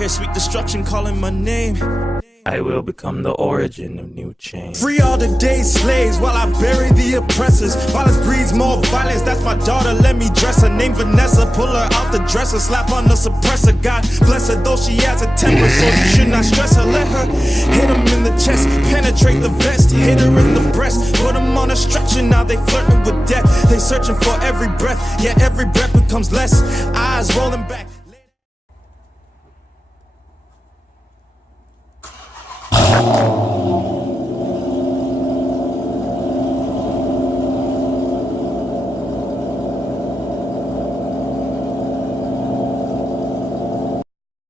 hear sweet destruction calling my name. I will become the origin of new change. Free all the day's slaves while I bury the oppressors. Violence breeds more violence, that's my daughter, let me dress her. Name Vanessa, pull her out the dresser, slap on the suppressor. God bless her, though she has a temper, so you should not stress her. Let her hit him in the chest, penetrate the vest, hit her in the breast, put him on a stretcher. Now they flirting with death, they searching for every breath, yet every breath becomes less. Eyes rolling back.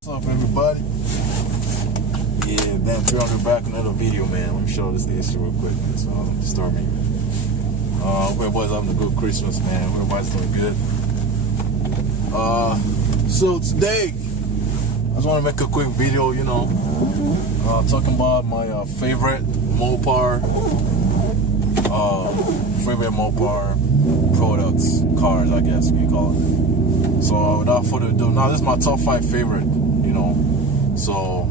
What's up, everybody? Yeah, damn, 300 back, another video, man. Let me show this issue real quick, man, so don't disturb me. Hope everybody's having a good Christmas, man. Hope everybody's doing good. So today, I just want to make a quick video, you know, talking about my favorite MOPAR products, cars, I guess you can call it. So without further ado, now this is my top 5 favorite, you know. So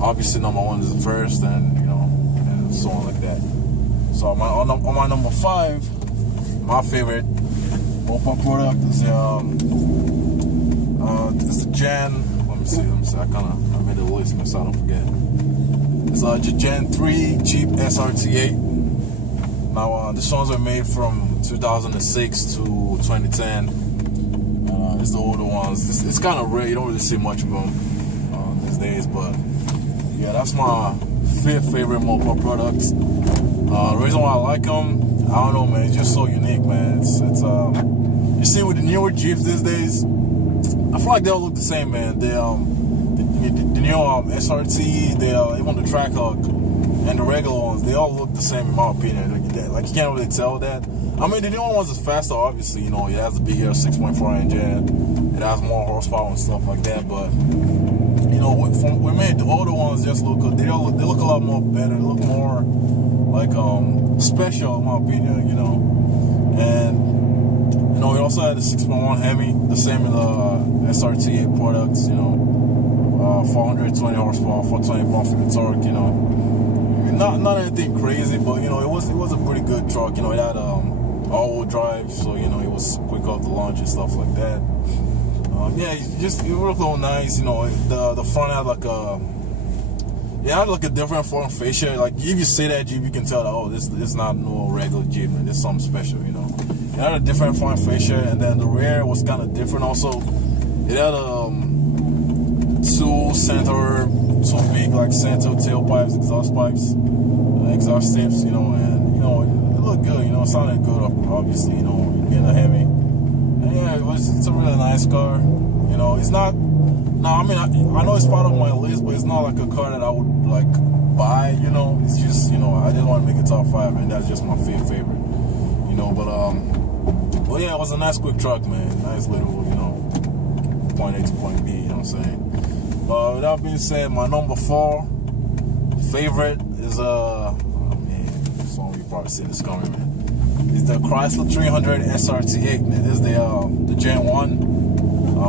obviously number 1 is the first, and you know, and so on like that. So on my number 5, my favorite MOPAR product is it's the Gen. Let me see. I made a list, man, so I don't forget. It's a Gen 3 Jeep SRT8. Now, these ones are made from 2006 to 2010. It's the older ones. It's kind of rare. You don't really see much of them these days, but yeah, that's my 5th favorite MOPAR product. The reason why I like them, I don't know, man. It's just so unique, man. It's you see, with the newer Jeeps these days, I feel like they all look the same, man. The new SRT, even the Trackhawk and the regular ones, they all look the same in my opinion. Like you can't really tell that. I mean, the new ones is faster, obviously. You know, it has a bigger 6.4 engine. It has more horsepower and stuff like that. But you know, we made the older ones just look good. They look a lot more better. They look more like special, in my opinion. You know, and you know, we also had the 6.1 Hemi, the same in the SRT8 products, you know, 420 horsepower, 420 pound-feet of torque, you know. Not anything crazy, but, you know, it was a pretty good truck. You know, it had all-wheel drive, so, you know, it was quick off the launch and stuff like that. Yeah, it looked all nice, you know. The front had like a different form fascia. Like, if you see that Jeep, you can tell that, oh, this is not no regular Jeep, man. This is something special, you know. It had a different front fascia, and then the rear was kind of different also. It had two big like center tailpipes, exhaust pipes, exhaust tips, you know, and you know, it looked good, you know, it sounded good, obviously, you know, being a Hemi. And yeah, it's a really nice car, you know. It's not, no, I mean, I know it's part of my list, but it's not like a car that I would like buy, you know. It's just, you know, I just want to make a top 5, and that's just my favorite, you know. But yeah, it was a nice quick truck, man. Nice little, you know, point A to point B, you know what I'm saying? With that being said, my number 4 favorite is oh man, some of you probably see this coming, man. It's the Chrysler 300 SRT8. Man. This is the Gen 1,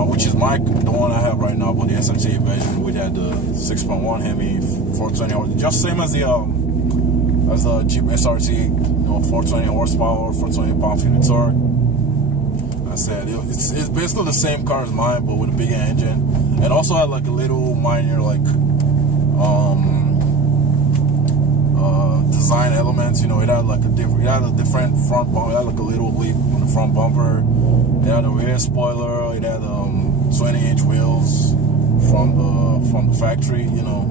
which is the one I have right now, but the SRT8 version, which had the 6.1 Hemi, 420, just same as the Jeep SRT, you know, 420 horsepower, 420 pound-feet of torque. I said it's basically the same car as mine, but with a bigger engine. It also had like a little minor like design elements. You know, it had a different front bumper. It had like a little lip on the front bumper. It had a rear spoiler. It had 20-inch wheels from the factory. You know,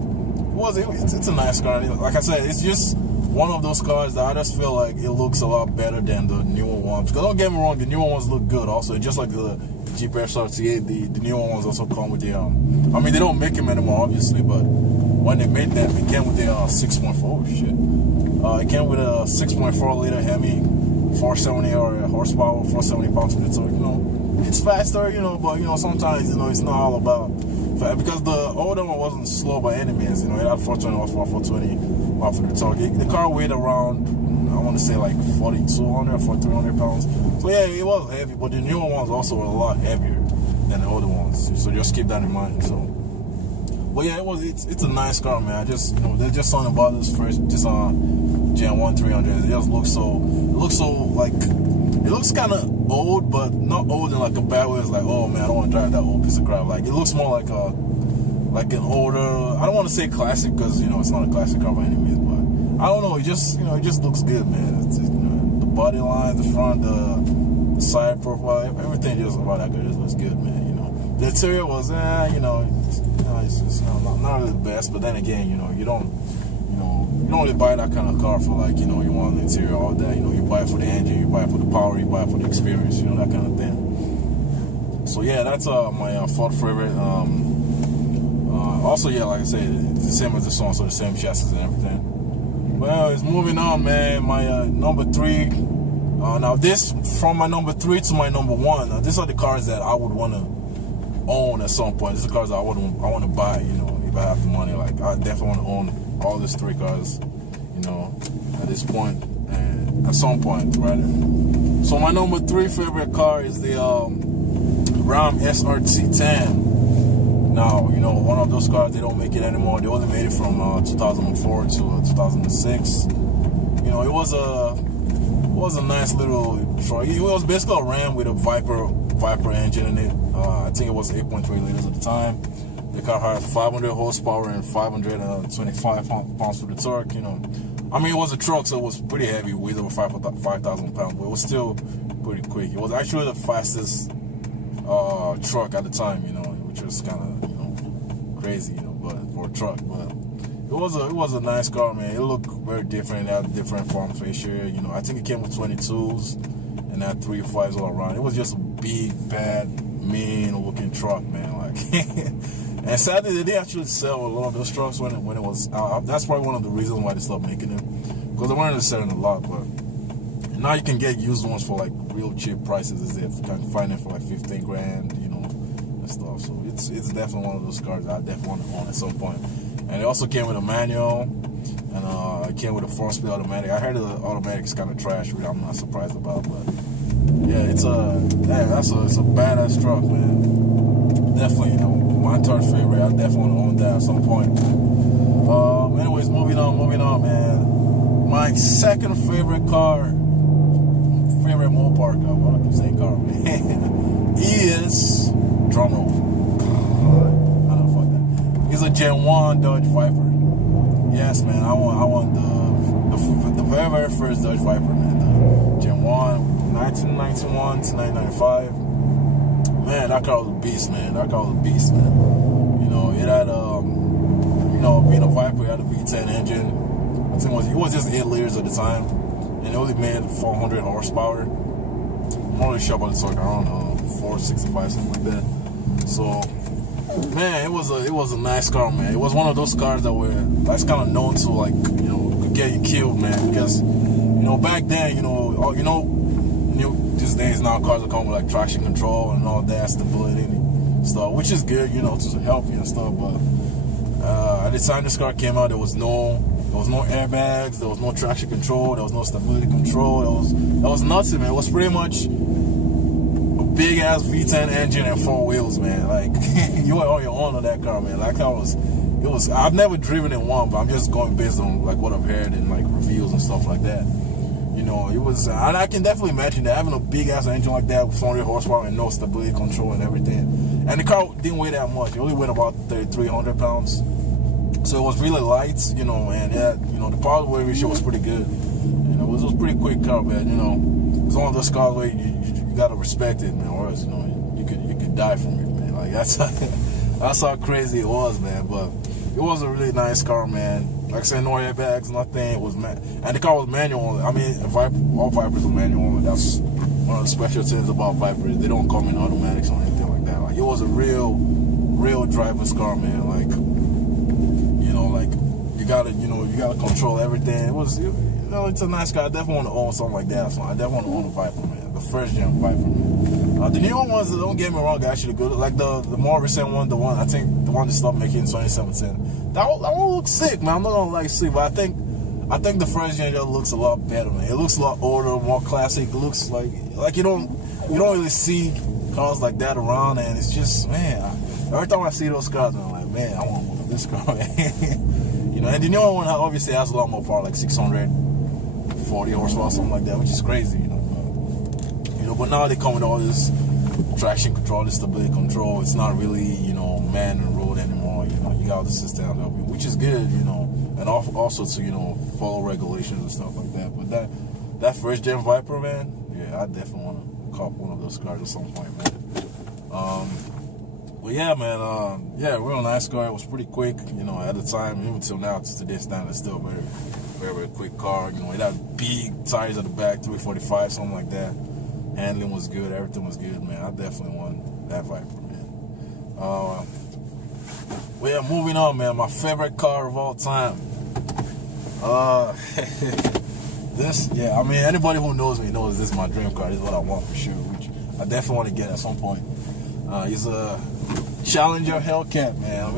it's a nice car. Like I said, it's just one of those cars that I just feel like it looks a lot better than the newer ones. Because don't get me wrong, the newer ones look good also. Just like the Jeep SRT8, the newer ones also come with the, I mean, they don't make them anymore, obviously, but when they made them, it came with the 6.4, shit. It came with a 6.4 liter Hemi, 470 horsepower, 470 pound-feet of torque, you know. It's faster, you know, but, you know, sometimes, you know, it's not all about, because the older one wasn't slow by any means, you know. It had 420 horsepower, 420 pound-feet of torque. The car weighed around, I want to say like 4,200 or 4,300 pounds. So yeah, it was heavy, but the newer ones also were a lot heavier than the older ones. So just keep that in mind. So But yeah, it's a nice car, man. I just, you know, there's just something about this first, just on Gen 1 300. It just looks so like, it looks kind of old, but not old in like a bad way. It's like, oh man, I don't want to drive that old piece of crap. Like, it looks more like an older, I don't want to say classic, because, you know, it's not a classic car by any means, but I don't know, it just looks good, man. It's, you know, the body line, the front, the side profile, everything just about that car just looks good, man. You know, the interior was, it's just, you know, not really the best, but then again, you know, you don't really buy that kind of car for, like, you know, you want the interior, all that. You know, you buy it for the engine, you buy it for the power, you buy it for the experience, you know, that kind of thing. So yeah, that's my Ford favorite. Also, yeah, like I said, it's the same as this one, so the same chassis and everything. Well, it's moving on, man. My number 3. Now this, from my number 3 to my number 1. These are the cars that I would want to own at some point. These are cars that I want to buy. You know, if I have the money, like I definitely want to own all these 3 cars. You know, at this point and at some point, right? So my number 3 favorite car is the Ram SRT10. Now, you know, one of those cars, they don't make it anymore. They only made it from 2004 to 2006. You know, it was a nice little truck. It was basically a Ram with a Viper engine in it. I think it was 8.3 liters at the time. The car had 500 horsepower and 525 pounds for the torque. You know, I mean, it was a truck, so it was pretty heavy, weighed over 5,000 pounds, but it was still pretty quick. It was actually the fastest truck at the time. You know, which was kind of, you know, crazy, you know, but for a truck. But it was a nice car, man. It looked very different. It had different form factor. You know, I think it came with 22s and had 3.5s all around. It was just a big, bad, mean-looking truck, man. Like, and sadly, they didn't actually sell a lot of those trucks when it was out. That's probably one of the reasons why they stopped making them, because they weren't selling a lot. But now you can get used ones for like real cheap prices. As if you can find them for like 15 grand, you know, and stuff. So it's definitely one of those cars that I definitely want to own at some point. And it also came with a manual, and it came with a 4-speed automatic. I heard the automatic is kind of trash, which I'm not surprised about, but yeah, it's a badass truck, man. Definitely, you know, my third favorite. I definitely want to own that at some point. Anyways, moving on, man. My second favorite car, favorite MOPAR car, what I keep saying car, man, is, drumroll. It's a Gen 1 Dodge Viper. Yes, man. I want the very, very first Dodge Viper, man. The Gen 1, 1991 to 1995. Man, that car was a beast, man. You know, it had you know, being a Viper, it had a V10 engine. I think it was just 8 liters at the time, and it only made 400 horsepower. I'm not really sure about the torque. I don't know, 465, something like that. So, man, it was a nice car, man. It was one of those cars that's kind of known to, like, you know, could get you killed, man. Because, you know, back then, these days now cars are coming with like traction control and all that, stability and stuff, which is good, you know, to help you and stuff. But at the time this car came out, there was no airbags, there was no traction control, there was no stability control. That was nothing, man. It was pretty much big ass V10 engine and 4 wheels, man. Like, you were on your own on that car, man. That car was I've never driven in one, but I'm just going based on like what I've heard and like reviews and stuff like that. You know, it was, and I can definitely imagine that, having a big ass engine like that with 400 horsepower and no stability control and everything. And the car didn't weigh that much. It only weighed about 3,300 pounds. So it was really light, you know, and it had, you know, the power to weight ratio was pretty good. You know, it was a pretty quick car, man. You know, it's one of those cars where you gotta respect it, man, or else, you know, you could die from it, man. Like, that's how crazy it was, man. But it was a really nice car, man. Like I said, no airbags, nothing. It was and the car was manual only. I mean, all Vipers are manual only. That's one of the special things about Vipers. They don't come in automatics or anything like that. Like, it was a real driver's car, man. Like, you know, like you gotta control everything. It was, you know, it's a nice car. I definitely want to own something like that. So I definitely want to own a Viper, man. The first gen Viper, man. The newer ones, don't get me wrong, are actually good. Like the more recent one, the one they stopped making in 2017. That one looks sick, man. I'm not gonna like sick, but I think the first gen just looks a lot better, man. It looks a lot older, more classic. It looks like you don't really see cars like that around, and it's just, man, every time I see those cars, I'm like, man, I want one of this car, man. You know, and the newer one obviously has a lot more power, like 640 horsepower, something like that, which is crazy, you know. But now they come with all this traction control, this stability control. It's not really, you know, man and road anymore. You know, you got the system, which is good, you know, and also to, you know, follow regulations and stuff like that. But that first gen Viper, man, yeah, I definitely want to cop one of those cars at some point, man. But yeah, man, yeah, real nice car. It was pretty quick, you know, at the time, even till now, to today's standard, it's still very, very, very quick car. You know, it had big tires at the back, 345, something like that. Handling was good, everything was good, man. I definitely want that Viper, man. Well, yeah, moving on, man. My favorite car of all time. This, yeah, I mean, anybody who knows me knows this is my dream car. This is what I want for sure, which I definitely want to get at some point. It's a Challenger Hellcat, man.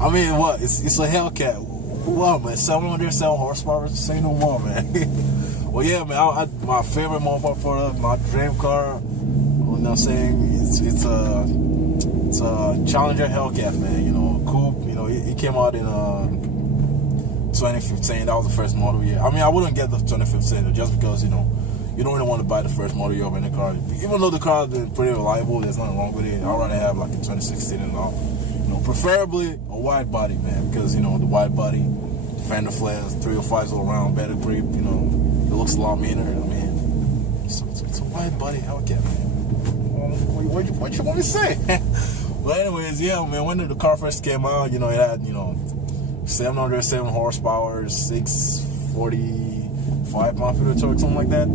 I mean, what? It's a Hellcat. What, man? 707 horsepower. Say no more, man. Well, yeah, man, my favorite MOPAR product, my dream car, you know what I'm saying, it's a Challenger Hellcat, man, you know, coupe, you know, it came out in 2015, that was the first model year. I mean, I wouldn't get the 2015 just because, you know, you don't really want to buy the first model year of any car. Even though the car has been pretty reliable, there's nothing wrong with it. I'd rather have like a 2016 and all. You know, preferably a wide body, man, because, you know, the wide body, fender flares, 305s all around, better grip, you know. It looks a lot meaner. I mean, it's a wide body Hellcat, man. What you want me to say? But anyways, yeah, man. When the car first came out, you know, it had, you know, 707 horsepower, 645 pound-feet of torque, something like that.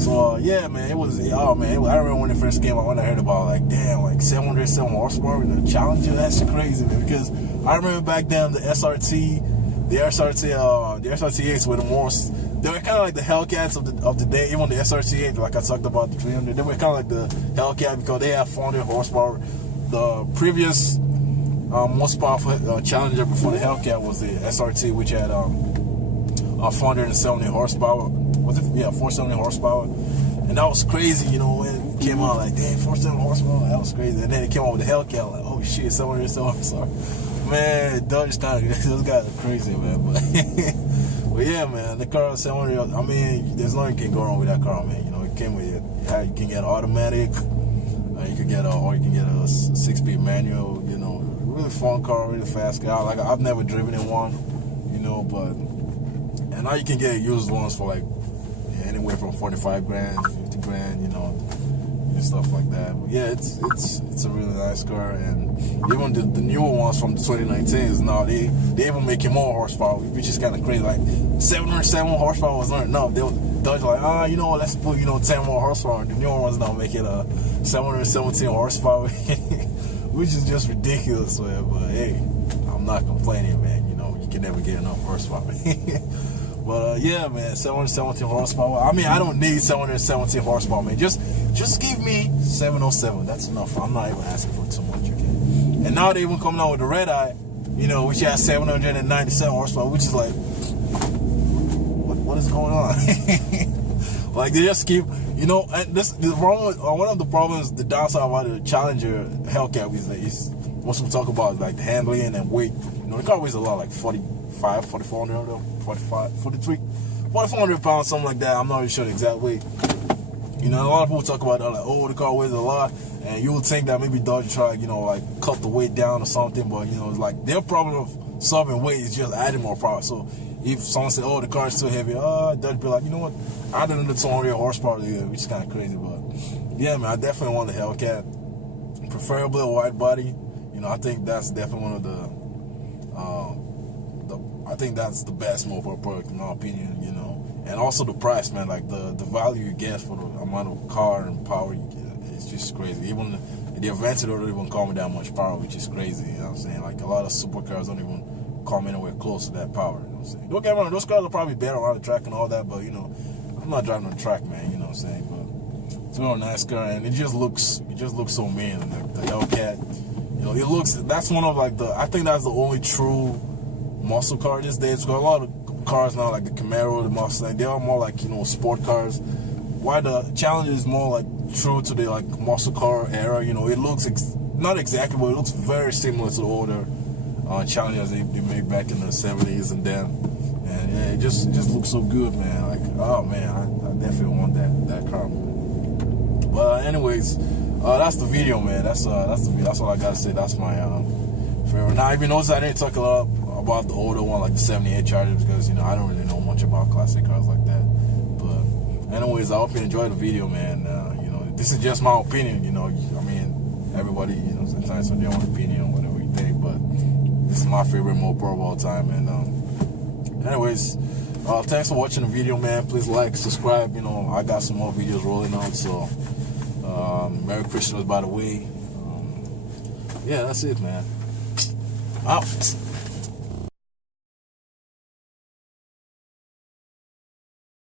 So yeah, man, it was. Oh man, I remember when it first came out. When I heard about, like, damn, like 707 horsepower in a Challenger. That's crazy, man. Because I remember back then the SRT, the SRT8s were the most. They were kind of like the Hellcats of the day. Even the SRT8, like I talked about the 300, they were kind of like the Hellcat because they have 400 horsepower. The previous most powerful Challenger before the Hellcat was the SRT, which had 470 horsepower. Was it? Yeah, 470 horsepower. And that was crazy, you know, when it came out, like, damn, 470 horsepower, that was crazy. And then it came out with the Hellcat, like, oh shit, 707 horsepower. Man, Dodge kind of, those guys are crazy, man. But yeah, man, the car 700. I mean, there's nothing can go wrong with that car, man. You know, it came with you can get automatic, you could get a 6-speed manual. You know, really fun car, really fast car. Like, I've never driven in one, you know, and now you can get used ones for like anywhere from 45 grand, 50 grand, you know, and stuff like that. But yeah, it's a really nice car, and even the newer ones from the 2019s now they even making more horsepower, which is kind of crazy. Like 707 horsepower was not enough. They Dodge like, you know what, let's put 10 more horsepower. The newer ones now make it 717 horsepower, which is just ridiculous, man. But hey, I'm not complaining, man. You know, you can never get enough horsepower. But yeah, man, 717 horsepower. I mean, I don't need 717 horsepower, man. Just give me 707. That's enough. I'm not even asking for too much, okay? And now they even coming out with the red eye, you know, which has 797 horsepower, which is like, what is going on? Like, they just keep, you know, and one of the problems, the downside about the Challenger Hellcat is most people talk about, like, the handling and weight. You know, the car weighs a lot, like 4,400 pounds, something like that. I'm not really sure the exact weight. You know, a lot of people talk about, like, oh, the car weighs a lot, and you would think that maybe Dodge try, you know, like, cut the weight down or something, but, you know, it's like, their problem of solving weight is just adding more power. So if someone said, oh, the car is too heavy, Dodge be like, you know what, I didn't know the 200 horsepower, which is kind of crazy. But yeah, man, I definitely want the Hellcat, preferably a wide body. You know, I think that's definitely one of I think that's the best MOPAR product in my opinion, you know. And also the price, man, like the value you get for the amount of car and power you get, it's just crazy. Even the Aventador don't even come with that much power, which is crazy, you know what I'm saying? Like, a lot of supercars don't even come anywhere close to that power, you know what I'm saying? Don't get me wrong, those cars are probably better on the track and all that, but, you know, I'm not driving on the track, man, you know what I'm saying? But it's a real nice car, and it just looks so mean. The Hellcat, you know, that's one of, like, I think that's the only true muscle car these days. Because a lot of cars now, like the Camaro, the Mustang, they are more like, you know, sport cars. Why the Challenger is more like true to the, like, muscle car era. You know, it looks not exactly, but it looks very similar to the older Challengers they made back in the 70s and then. And yeah, it just looks so good, man. Like, oh man, I definitely want that car. But anyways, that's the video, man. That's the video. That's all I gotta say. That's my favorite. Now, even notice I didn't talk a lot about the older one, like the 78 Chargers, because I don't really know much about classic cars like that. But anyways, I hope you enjoyed the video, man. This is just my opinion. I mean, everybody, sometimes have their own opinion on whatever you think, but this is my favorite MOPAR of all time. And anyways, thanks for watching the video, man. Please like, subscribe. I got some more videos rolling out. So, Merry Christmas, by the way. Yeah, that's it, man. Out.